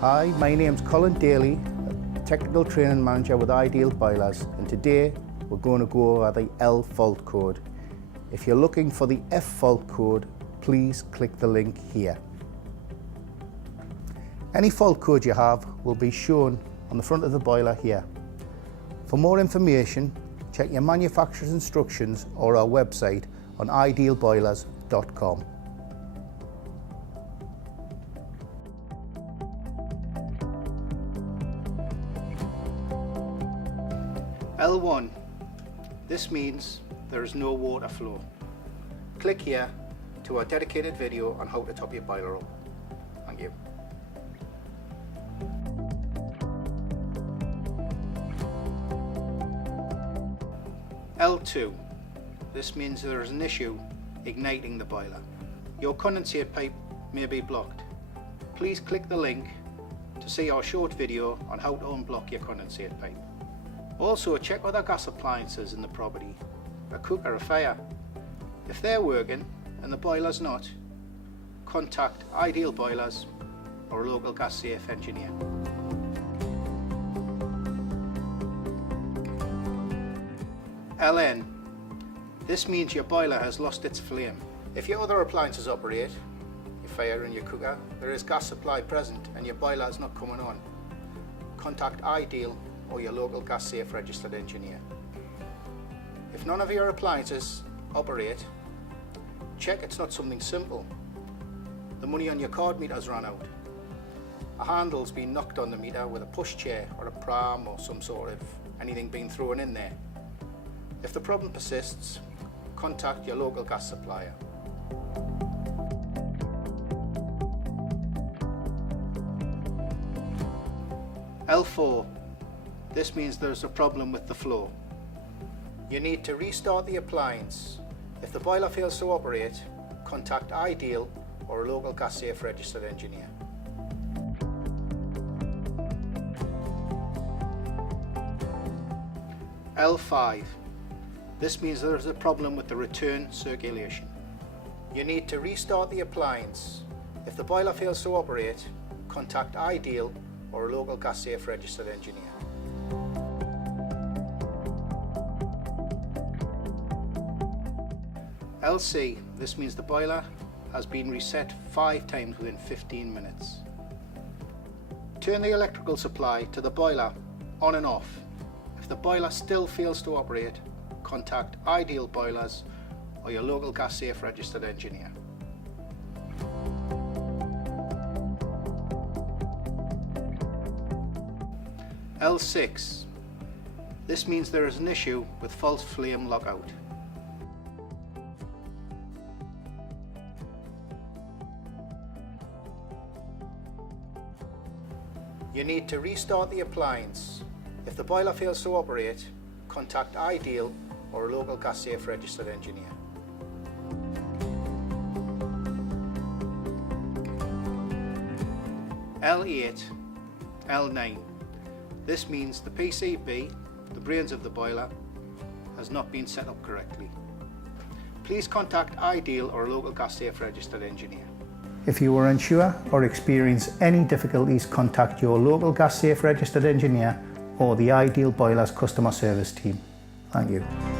Hi, my name's Colin Daly, Technical Training Manager with Ideal Boilers, and today we're going to go over the L fault code. If you're looking for the F fault code, please click the link here. Any fault code you have will be shown on the front of the boiler here. For more information, check your manufacturer's instructions or our website on idealboilers.com. L1. This means there is no water flow. Click here to our dedicated video on how to top your boiler up. Thank you. L2. This means there is an issue igniting the boiler. Your condensate pipe may be blocked. Please click the link to see our short video on how to unblock your condensate pipe. Also, check other gas appliances in the property, a cooker, a fire. If they're working and the boiler's not, contact Ideal Boilers or a local gas safe engineer. LN. This means your boiler has lost its flame. If your other appliances operate, your fire and your cooker, there is gas supply present and your boiler is not coming on, contact Ideal or your local gas safe registered engineer. If none of your appliances operate, check it's not something simple. The money on your card meter's run out. A handle's been knocked on the meter with a pushchair or a pram or some sort of anything being thrown in there. If the problem persists, contact your local gas supplier. L4. This means there's a problem with the flow. You need to restart the appliance. If the boiler fails to operate, contact Ideal or a local gas safe registered engineer. L5. This means there is a problem with the return circulation. You need to restart the appliance. If the boiler fails to operate, contact Ideal or a local gas safe registered engineer. LC. This means the boiler has been reset 5 times within 15 minutes. Turn the electrical supply to the boiler on and off. If the boiler still fails to operate, contact Ideal Boilers or your local gas safe registered engineer. L6. This means there is an issue with false flame lockout. You need to restart the appliance. If the boiler fails to operate, contact Ideal or a local gas safe registered engineer. L8, L9. This means the PCB, the brains of the boiler, has not been set up correctly. Please contact Ideal or a local gas safe registered engineer. If you are unsure or experience any difficulties, contact your local gas safe registered engineer or the Ideal Boilers customer service team. Thank you.